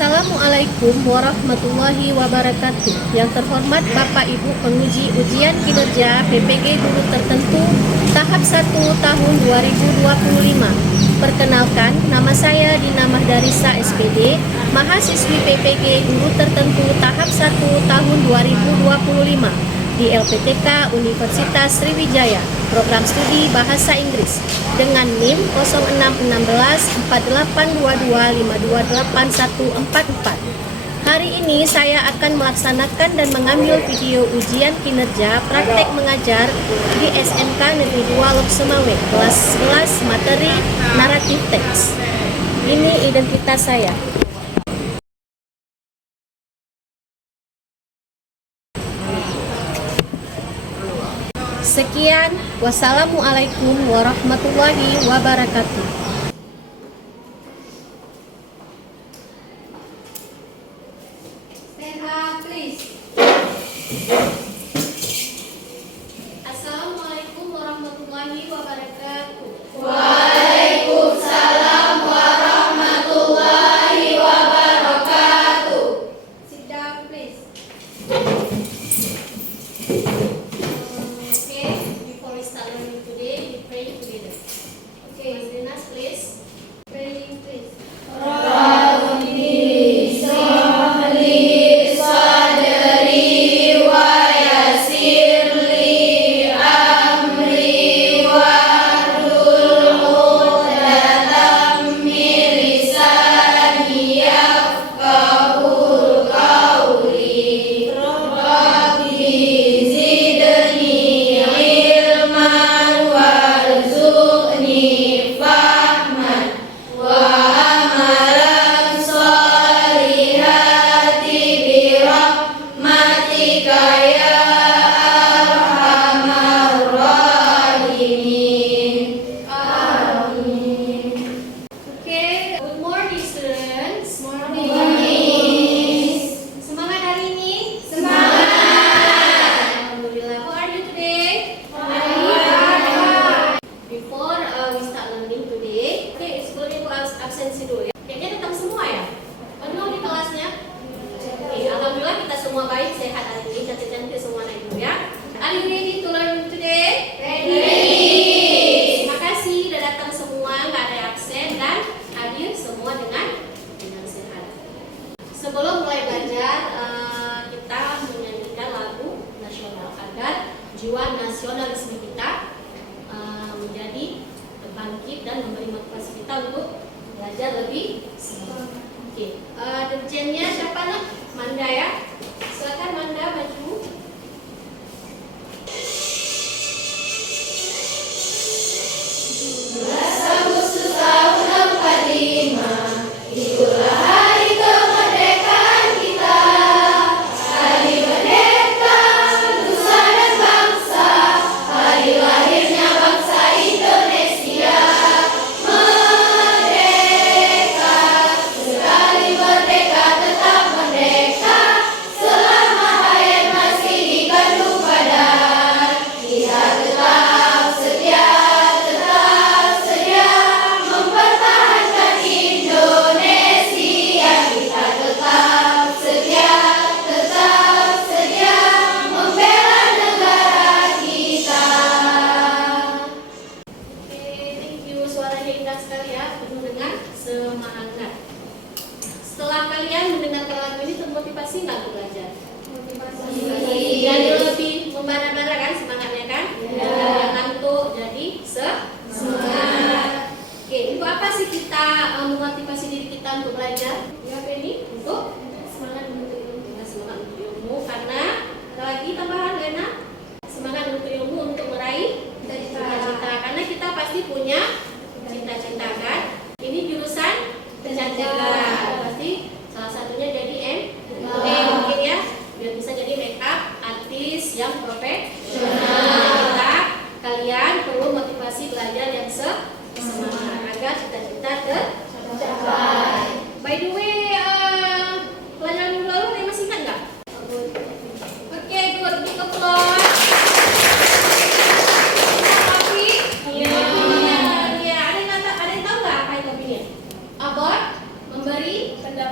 Assalamualaikum warahmatullahi wabarakatuh. Yang terhormat Bapak Ibu penguji ujian kinerja PPG Guru Tertentu tahap 1 tahun 2025. Perkenalkan, nama saya Dina Mahdarisa SPD, mahasiswi PPG Guru Tertentu tahap 1 tahun 2025 di LPTK Universitas Sriwijaya, program studi Bahasa Inggris dengan NIM 06164822528144. Hari ini saya akan melaksanakan dan mengambil video ujian kinerja praktek mengajar di SMK Negeri 2 Lok Sumawe, kelas 11 materi naratif teks. Ini identitas saya. Sekian, wassalamualaikum warahmatullahi wabarakatuh. Stand up, please. Assalamualaikum warahmatullahi wabarakatuh. Waalaikumsalam warahmatullahi wabarakatuh. Sit down, please. Before we start learning today, we pray together. Okay, Mas Dinas, please. Praying, please. Rabbi shrah li sadri wa yassir li amri wahlul 'uqdatam min lisani yafqahul qawli. Rabbi zidni ilman warzuqni fahman wa amalan sholihati birahmatika ya arhamar rahimin. Amin. Okay, good morning students. Morning. Semangat hari ini? Semangat. Alhamdulillah. How are you today? Before we start learning today, okay, it's good to absensi dulu ya. Kayaknya datang semua ya? Penuh di kelasnya? Oke, alhamdulillah kita semua baik, sehat hari ini, cantik-cantik semua naik dulu ya. Are you ready to learn today? Ready. Terima kasih udah datang semua, nggak ada yang absen dan hadir semua dengan sehat. Sebelum mulai belajar, kita menyanyikan lagu nasional agar jiwa nasionalisme kita menjadi bangkit dan memberi motivasi kita untuk belajar lebih semangat. Oke, dirjennya siapa nak? Manda ya. Silakan Manda maju. Agustus tahun 45, itulah hari kemerdekaan kita. Hari merdeka, nusa dan bangsa, hari lahirnya bangsa Indonesia. Merdeka, sekali merdeka tetap merdeka, selama hayat masih dikandung badan. Kita tetap setia mempertahankan Indonesia. Kita tetap setia membela negara kita. Oke, thank you. Suaranya indah sekali ya, penuh dengan semangat. Setelah kalian mendengarkan lagu ini, termotivasi nggak untuk belajar? Motivasi. Jadi lebih membara-bara kan semangatnya kan? Ya. Yang ngantuk jadi semangat. Oke, untuk apa sih kita memotivasi diri kita untuk belajar? Ya, apa ini? Untuk semangat menuntut ilmu. Ya, semangat menuntut ilmu karena ada lagi tambahan Lena, semangat menuntut ilmu untuk meraih cita-cita. Karena kita pasti punya cita-cita kan? Ini jurusan kecantikan. Pasti salah satunya jadi mungkin ya, biar bisa jadi makeup artis yang profesional. Kalian perlu motivasi belajar yang semangat agar cita-cita tercapai. By the way,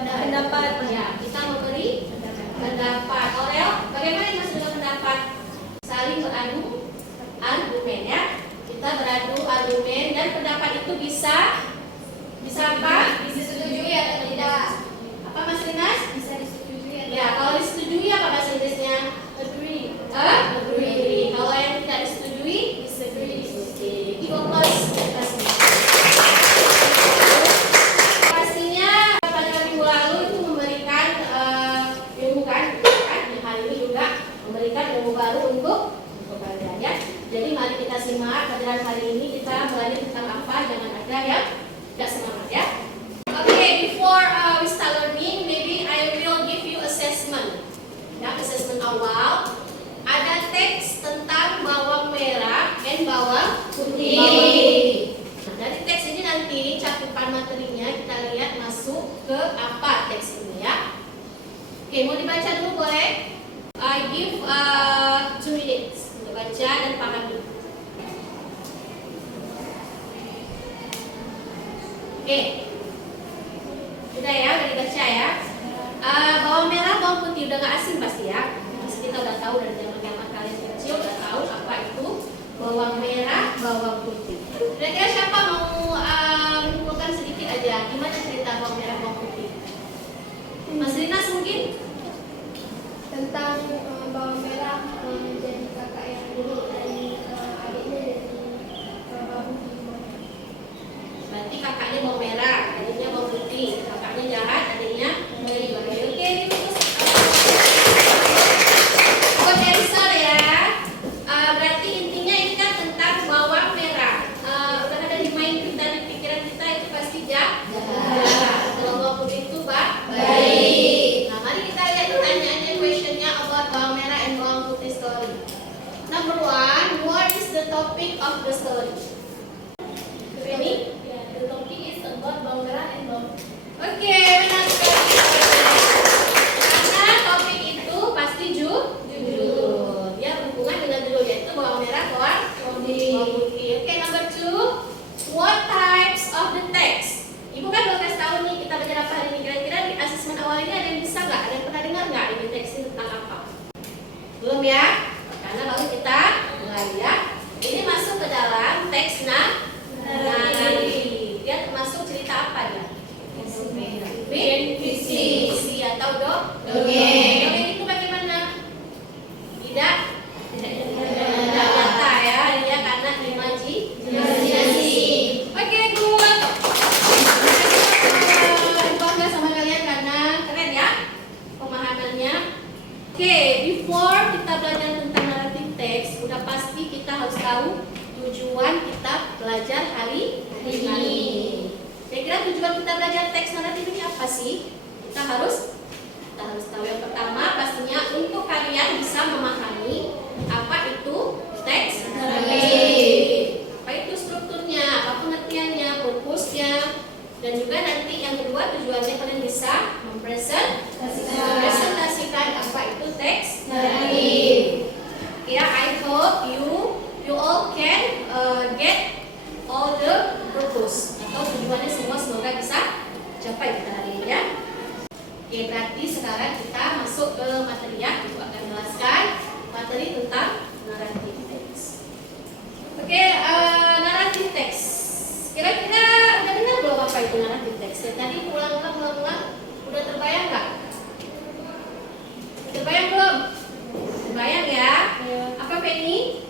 pendapat. Ya, kita memberi pendapat. Orel, bagaimana dimaksud dengan pendapat? Saling beradu argumen ya. Kita beradu argumen dan pendapat itu bisa apa? Bisa disetujui atau tidak? Apa Mas Rinas? Bisa disetujui atau Ya, kalau disetujui apa bahasa Inggrisnya? agree. Agree. Kalau yang tidak disetujui, Disagree. oke. Give applause. Terima kasih. Pastinya pada minggu lalu itu memberikan ilmu kan, hari ini juga memberikan ilmu baru untuk kalian ya. Jadi mari kita simak pelajaran hari ini, kita belajar tentang apa, jangan ada yang tidak semangat ya. Okay, before we start learning, maybe I will give you assessment. Ya, assessment awal. Ada teks tentang bawang merah dan bawang putih. Nah, dari teks ini nanti cakupan materinya kita lihat masuk ke apa teks ini ya. Oke, mau dibaca dulu boleh? I give 2 minutes untuk baca dan pahami. Oke, udah ya, udah dibaca ya. Bawang merah, bawang putih udah gak asing pasti ya. Pasti kita udah tahu dari zaman kalian kecil udah tahu apa itu bawang merah, bawang putih. Kira-kira siapa mau mengumpulkan sedikit aja gimana cerita bawang merah, bawang putih? Mas Rinas mungkin? Tentang bawang merah jadi kakak yang dulu dari adiknya jadi bawang putih. Berarti kakaknya bawang merah, adiknya bawang putih. Kakaknya jahat, adiknya baik. Oke, ini good answer ya. Berarti intinya ini kan tentang bawang merah. Udah ada di mind kita, di pikiran kita itu pasti jahat. Kalau bawang putih itu baik. Nah, mari kita lihat pertanyaannya, questionnya about bawang merah and bawang putih story. Number 1, what is the topic of the story? Ini? The topic is about bawang merah and bawang putih. Oke, benar sekali. Karena topik itu pasti judul. Dia berhubungan dengan judul, yaitu bawang merah, bawang putih. Oke, number 2, what types of the text? Ibu kan udah kasih tahu nih kita belajar apa hari ini. Kira-kira di asesmen awal ini ada yang bisa nggak? Ada yang pernah dengar nggak ini teks ini tentang apa? Belum ya? Karena baru kita mulai ya. Ini masuk ke dalam teks narasi. Dia termasuk cerita apa ya? Fiksi atau dongeng. Dongeng itu bagaimana? Tidak nyata ya, dia karena imajinasi. Oke, good. Bangga sama kalian karena keren ya pemahamannya. Oke, before kita belajar tentang naratif teks, udah pasti kita harus tahu tujuan kita belajar hari ini. Kira-kira tujuan kita belajar teks naratif ini apa sih? Kita harus tahu yang pertama pastinya untuk kalian bisa memahami apa itu teks naratif. Apa itu strukturnya, apa pengertiannya, purpose-nya, dan juga nanti yang kedua tujuannya kalian bisa mempresentasikan apa itu teks naratif. Ya, I hope you all can get all the purpose atau tujuannya semua semoga bisa capai kita hari ini ya. Oke, berarti sekarang kita masuk ke materi ya. Ibu akan menjelaskan materi tentang naratif teks. Oke, naratif teks. Kira-kira udah dengar belum apa itu naratif teks? Tadi ulang-ulang, udah terbayang nggak? Terbayang belum? Terbayang ya? Apa Penny?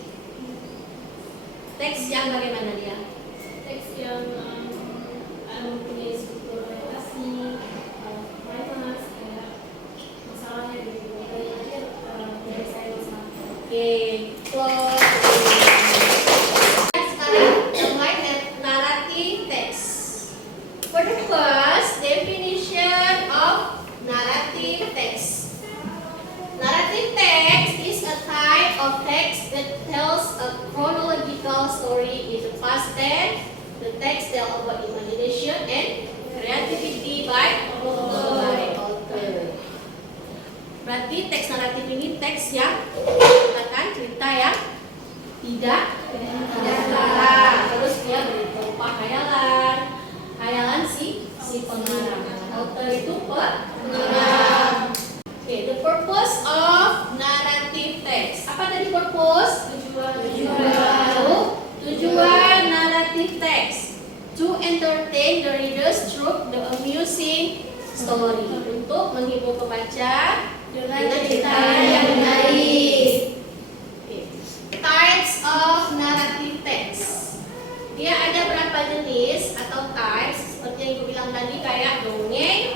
Teks yang bagaimana dia? Teks yang mempunyai struktur relasi, mindfulness, kayak masalahnya dari akhir menyelesaikan masalah. Oke, close. Sekarang mulai naratif teks. For the first definition of narrative text. Narrative text is a type of text that tells a chronological story in the past tense. The text tells about imagination and creativity by author. Berarti teks naratif ini teks yang menceritakan cerita yang tidak nyata. Terus dia berupa hayalan si pengarang Author itu pengarang. Oke, the purpose of narrative text. Apa tadi purpose? Tujuan narrative text. To entertain the readers through the amusing story. Untuk menghibur pembaca dengan cerita yang menarik. Okay. Types of narrative text. Dia ada berapa jenis atau types? Seperti yang ibu bilang tadi, kayak dongeng,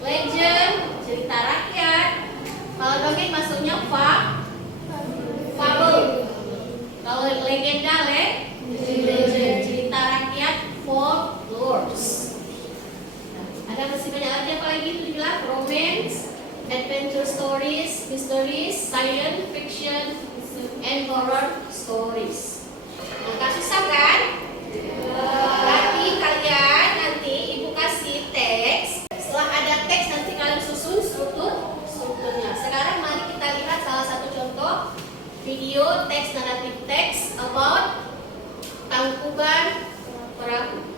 legend, cerita rakyat. Kalau dongeng masuknya fable. Kalau legenda legend, cerita rakyat, folklores. Ada masih banyak lagi, apa lagi itu dibilang? Romance, adventure stories, mysteries, science fiction, and horror stories. Nah, susah kan? Berarti kalian nanti ibu kasih teks. Setelah ada teks nanti kalian susun strukturnya. Sekarang mari kita lihat salah satu contoh video teks naratif teks about Tangkuban Perahu.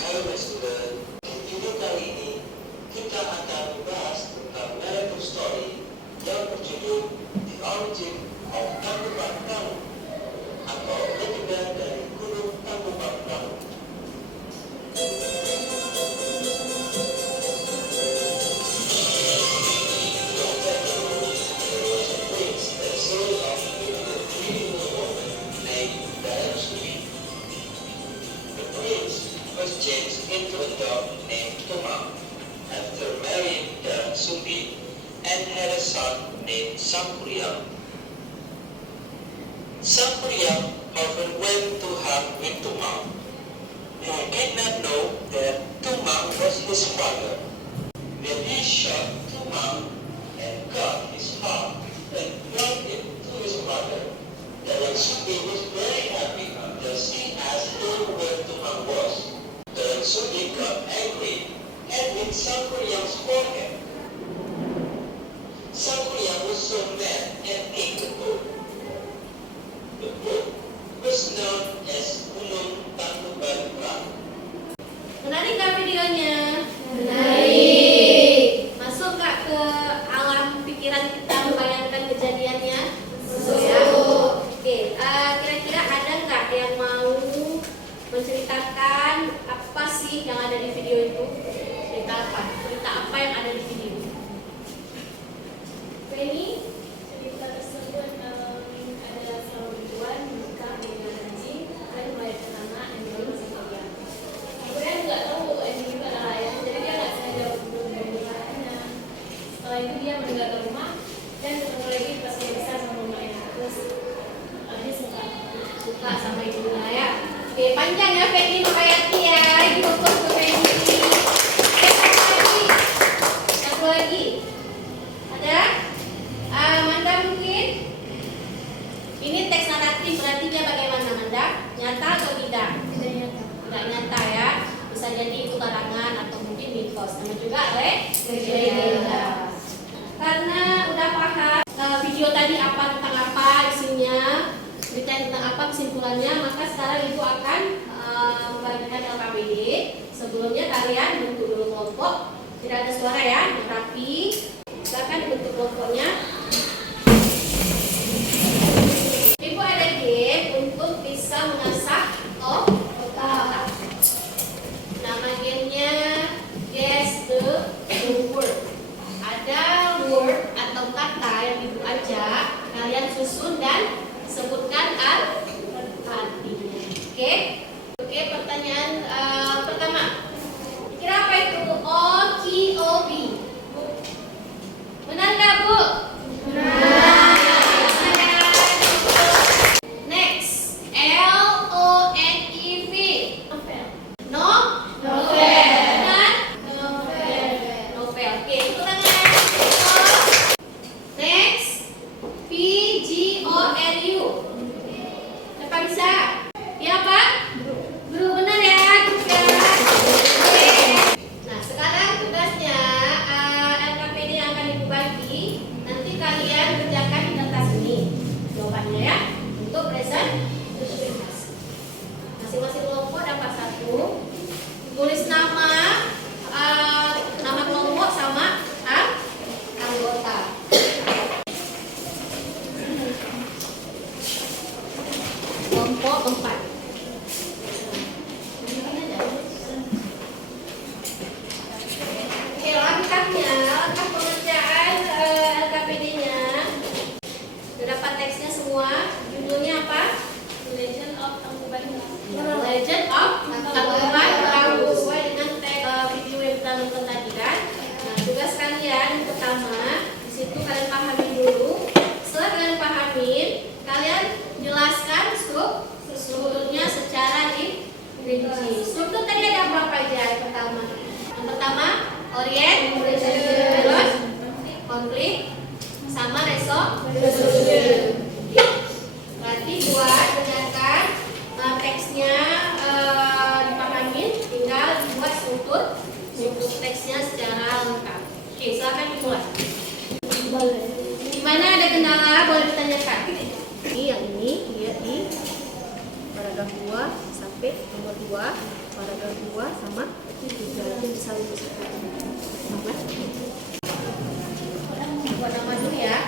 Halo student, di video kali ini kita akan membahas tentang narrative story yang berjudul The Origin of Tangkuban Perahu atau legenda dari Gunung Tangkuban Perahu. Was changed into a dog named Tumang after marrying Darah Sumbi and had a son named Sampuriang. Sampuriang often went to hunt with Tumang, who did not know that Tumang was his father. Then he shot Tumang and cut his heart and brought it to his mother. Darah Sumbi was very happy until she asked him where Tumang was. Darah Sumbi got angry and hit Sampuriang's forehead. Sampuriang was so mad and ate the book. The book was known as Gunung Tangkuban Perahu. Menarik nggak videonya? Menarik. Masuk nggak ke alam pikiran kita membayangkan kejadiannya? Masuk. Oke, kira-kira ada nggak yang mau menceritakan apa sih yang ada di video itu? Cerita apa? Cerita apa yang ada di video? Penny? Cerita tersebut ada seorang perempuan menikah dengan anjing dan melahirkan anak yang bernama Sampuriang. Sampuriang nggak tahu anjing itu adalah ayahnya, jadi dia nggak sengaja untuk menikahinya. Setelah itu dia meninggalkan rumah dan ketemu lagi pas dia besar sama mamanya. Terus dia Suka sama ibunya ya. Oke, panjang ya Penny Nurhayati ya. Ini untuk ke Penny. Satu lagi. Ada? Manda mungkin? Ini teks naratif, berarti dia bagaimana Manda? Nyata atau tidak? tidak nyata. Tidak nyata ya. Bisa jadi itu karangan atau mungkin mitos. Nama juga legenda. Legenda. Karena udah paham video tadi apa tentang apa isinya, berita tentang apa kesimpulannya, maka sekarang ibu akan membagikan LKPD. Sebelumnya kalian bentuk dulu kelompok, tidak ada suara ya, yang rapi. Silakan bentuk kelompoknya. Ibu ada game untuk bisa mengasah otak. Nama gamenya Guess the Word. Ada word atau kata yang ibu ajak, kalian susun dan sebutkan artinya. Oke, pertanyaan pertama. Kira apa itu kalian pahami dulu. Setelah kalian pahamin, kalian jelaskan strukturnya secara rinci. Struktur tadi ada berapa aja? Yang pertama orient, terus konflik, sama resolusi. Berarti buat dengarkan teksnya dipahamin, tinggal dibuat struktur teksnya secara lengkap. Oke, silakan dimulai. Di mana ada kendala boleh ditanyakan. Ini yang ini lihat di paragraf 2 sampai nomor 2, paragraf 2 sama 3 itu bisa lebih sama. Buat nama dulu ya.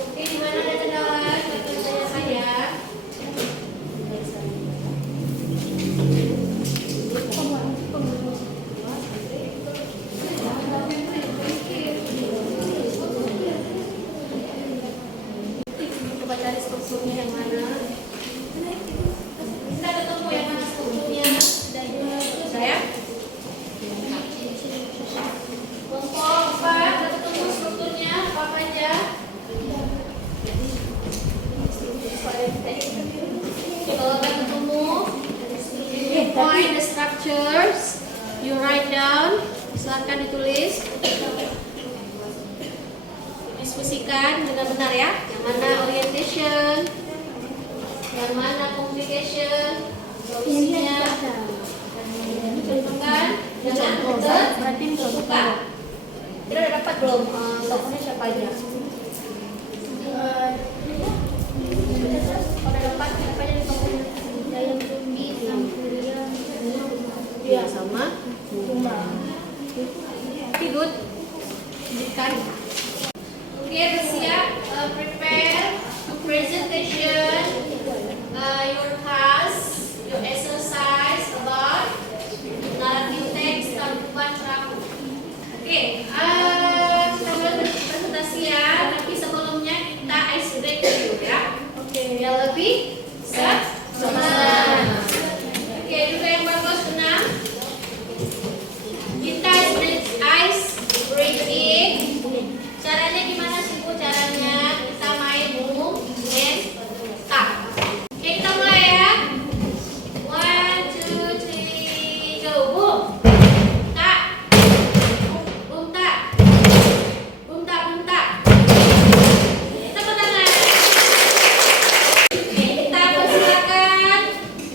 Oke, di mana ada kendala? Silakan tanya saya. Coba cari strukturnya yang mana. Kita ketemu yang mana strukturnya? Saya? Kelompok 4, kita ketemu strukturnya apa aja? Kalau udah ketemu, you find the structures, you write down, silakan ditulis, diskusikan dengan benar ya. Yang mana orientation, yang mana communication, solusinya, contohkan, jangan terbuka. Kita udah dapat belum tokohnya siapa aja? Ya sama tidur bukan. Oke, bersiap, prepare presentation, your task, your exercise about narrative text Tangkuban Perahu. Oke, kita mulai presentasi ya, tapi sebelumnya kita ice break dulu ya. Oke, biar lebih semangat. Oke, dulu yang bagus tenang. Kita ice breaking. Caranya gimana sih Bu? Caranya kita main boom and tak. Oke, kita mulai ya. 1, 2, 3, go. Boom. Tak. Boom tak. Boom tak, boom tak. Tepuk tangan. Oke, kita persilakan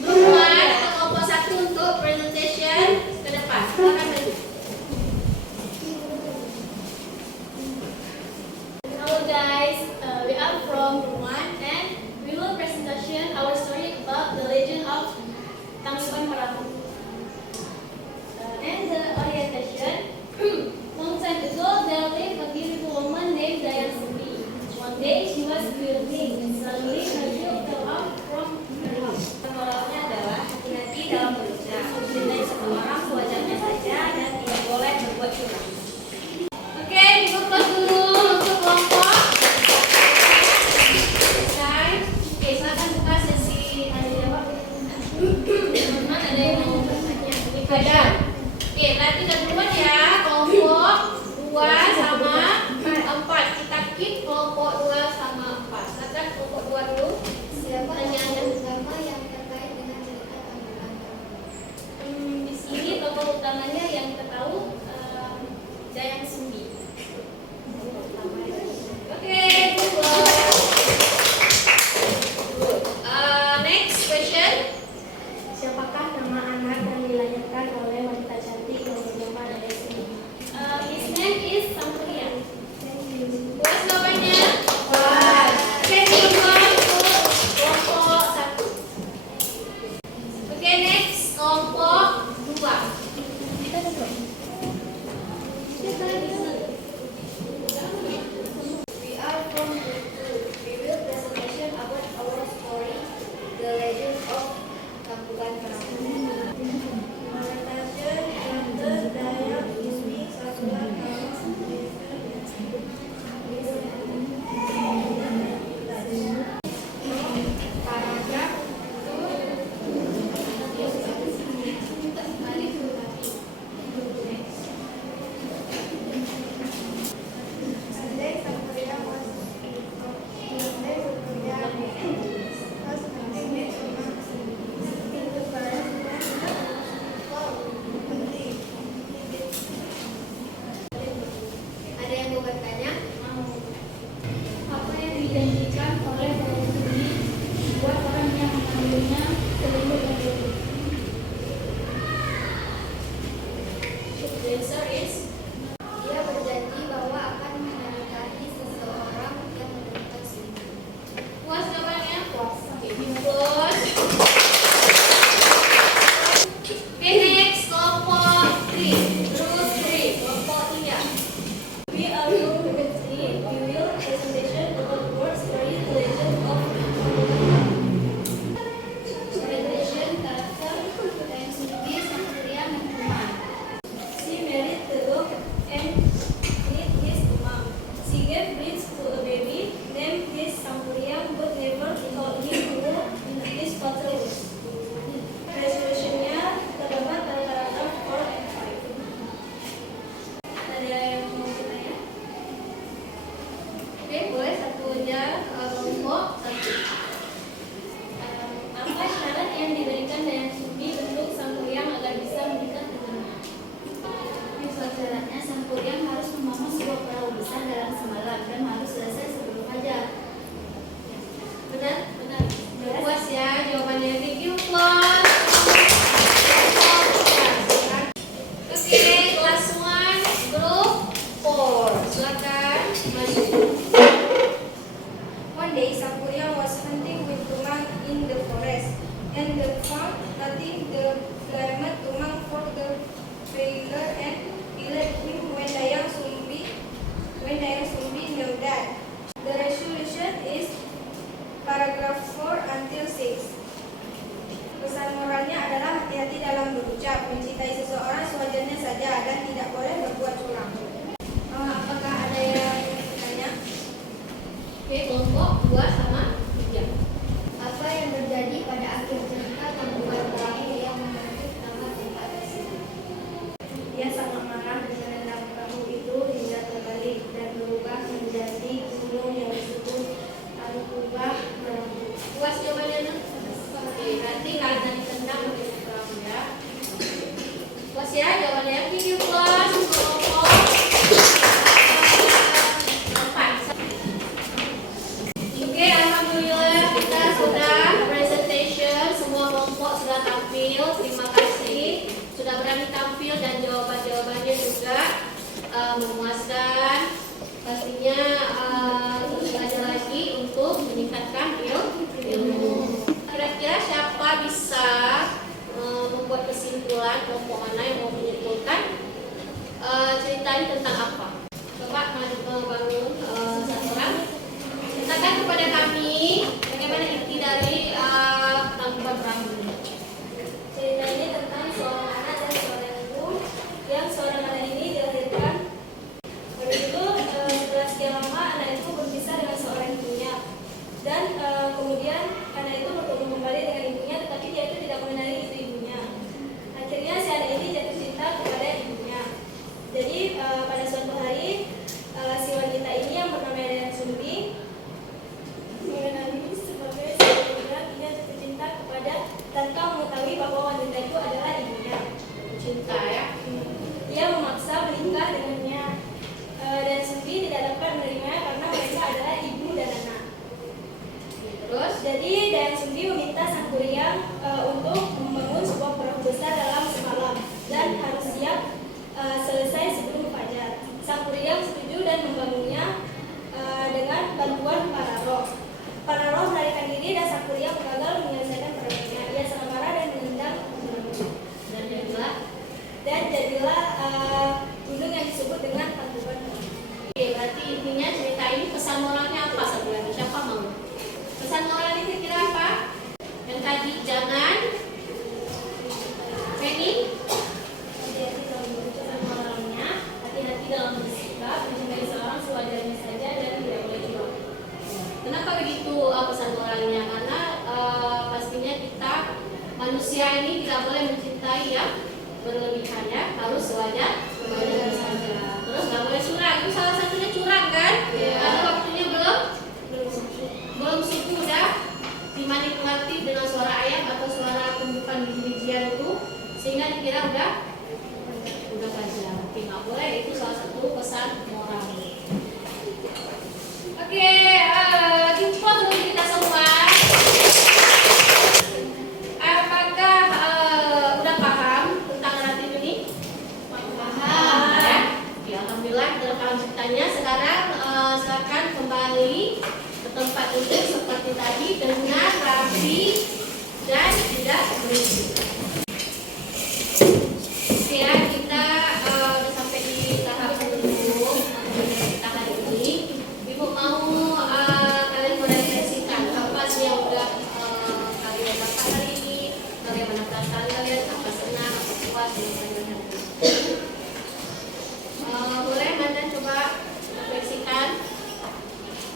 Luan atau kelompok 1 untuk presentation ke depan. Silakan maju. Hello guys, we are from Room 1 and we will presentation our story about the legend of Tangkuban Perahu. And the orientation. Long time ago, there lived a beautiful woman named Dayang Sumbi. One day, she was building and suddenly her shield fell out from her house. Moralnya adalah hati-hati dalam berucap, mencintai seseorang sewajarnya saja dan tidak boleh berbuat curang. Oke, dibuka dulu untuk kelompok. Selesai. Oke, silakan buka sesi tanya jawab. Teman-teman ada yang mau bertanya? Ada. Oke, berarti udah duluan ya. Kelompok 2 sama 4. Kita keep kelompok 2 sama 4. Silakan kelompok 2 dulu. Siapa yang utama yang terkait dengan cerita Tangkuban Perahu? Di sini tokoh utamanya yang kita tahu Dayang Sumbi. Oke, good. Next question. Siapakah nama anak yang dilahirkan oleh wanita cantik yang bernama Dayang Sumbi? His name is Sangkuriang. Buat jawabannya. Oke, dibuka untuk kelompok 1. Oke, next kelompok 2. We are from Group 2. We will presentation about our story, the legend of Tangkuban Perahu. Menetapkan Tante Dayang Sumbi ya jawabannya. Thank you class untuk kelompok 4. Oke, alhamdulillah kita sudah presentation, semua kelompok sudah tampil. Terima kasih sudah berani tampil dan jawaban-jawabannya juga memuaskan. Pastinya terus belajar lagi untuk meningkatkan ilmu. Kira-kira siapa bisa membuat kesimpulan, kelompok mana yang mau menyimpulkan ceritanya tentang apa? Coba bangun satu orang. Ceritakan kepada kami bagaimana inti dari tanggapan kamu. Cerita ini tentang seorang anak dan seorang ibu yang seorang anak ini dilahirkan. Habis itu setelah sekian lama anak itu berpisah dengan seorang ibunya dan kemudian anak itu bertemu kembali dengan ibunya, tetapi dia itu tidak mengenali itu ibunya. Akhirnya si anak ini jatuh cinta kepada ibunya. Jadi pada suatu hari si wanita ini yang bernama Eden Sumbi mengenali sebagai seorang ia jatuh cinta kepada tanpa mengetahui bahwa wanita itu adalah ibunya. Cinta ya. Ia memaksa menikah dengannya dan Sumbi tidak dapat menerimanya karena mereka adalah ibu dan anak. Terus Jadi dan Sumbi meminta Sang Kuryang untuk membangun sebuah perahu besar dalam semalam dan harus siap selesai sebelum fajar. Sang Kuryang setuju dan membangunnya dengan bantuan para roh. Para roh melarikan diri dan Sang Kuryang gagal menyelesaikan perahunya. Ia sangat marah dan menendang gunung. Dan jadilah gunung yang disebut dengan Tangkuban. oke, berarti intinya cerita ini pesan moralnya apa sebenarnya? Siapa mau? Pesan moralnya kira-kira apa? Yang tadi jangan Penny? Hati-hati dalam berbicara moralnya, hati-hati dalam bersikap, mencintai seorang sewajarnya saja dan tidak boleh curang. Kenapa begitu pesan moralnya? Karena pastinya kita manusia ini tidak boleh mencintai yang berlebihan ya, harus sewajar saja. Terus nggak boleh curang, itu salah satunya curang kan? Karena waktunya belum subuh udah dimanipulatif dengan suara ayam atau suara tumbukan biji-bijian itu sehingga dikira udah fajar. Oke, nggak boleh, itu salah satu pesan moral. Oke, info dulu kita semua. Apakah udah paham tentang naratif ini? Paham. Ya? Ya, alhamdulillah kita paham ceritanya. Sekarang silakan kembali ke tempat duduk seperti tadi dengan rapi dan tidak berisik. Oke ya, kita udah sampai di tahap penutup kita hari ini. Ibu mau kalian merefleksikan apa sih yang udah kalian dapat hari ini, bagaimana perasaan kalian, apa senang, apa puas, dan lain-lain. Boleh Mandan coba refleksikan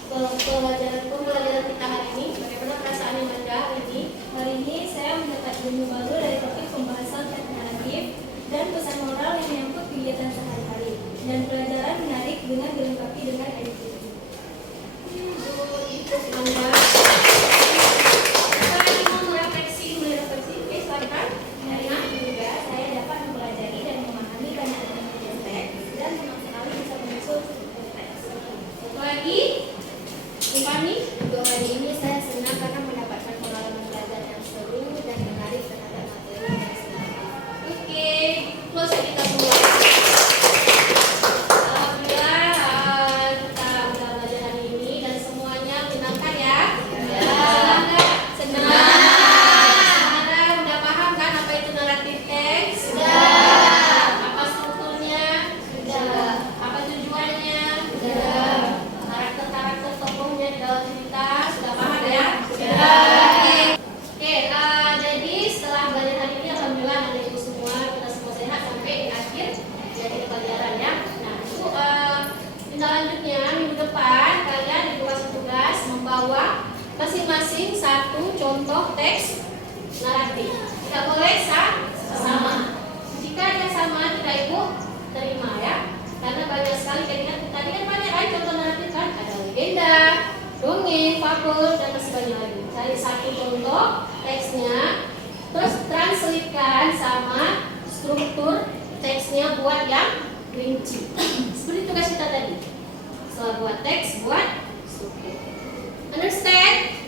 pembelajaran kita hari ini, bagaimana perasaannya Manda hari ini? Hari ini saya mendapat ilmu baru dari topik pembahasan teks naratif dan pesan moral yang menyangkut kegiatan sehari-hari dan pelajaran menarik dengan dilengkapi dengan editing. Itu Manda. Kita lagi mau merefleksi. Oke, silakan. Hari ini juga saya dapat mempelajari dan memahami banyak teks dan senang sekali bisa menyusun teks. Satu lagi, Tiffany. Untuk hari ini saya senang karena mendapatkan pengalaman belajar yang seru dan menarik terhadap materi yang saya. Oke, close ya kita semua. Alhamdulillah kita udah belajar hari ini dan semuanya menyenangkan ya. Senang nggak? Sekarang udah paham kan apa itu naratif teks? Apa strukturnya? Apa tujuannya? Karakter-karakter tokohnya di dalam cerita sudah paham ya? Oke, jadi setelah belajar hari ini alhamdulillah Anda ibu semua kita semua sehat sampai di akhir dari pelajaran ya. Nah, itu tindak lanjutnya minggu depan kalian dikasih tugas membawa masing-masing satu contoh teks naratif. Tidak boleh sama. Jika yang sama tidak ibu terima ya. Karena banyak sekali tadi kan banyak kan contoh naratif kan, ada legenda, dongeng, fabel dan masih banyak lagi. Cari satu contoh teksnya, terus translitkan sama struktur teksnya buat yang rinci. Seperti tugas kita tadi. Setelah buat teks, buat struktur. Understand?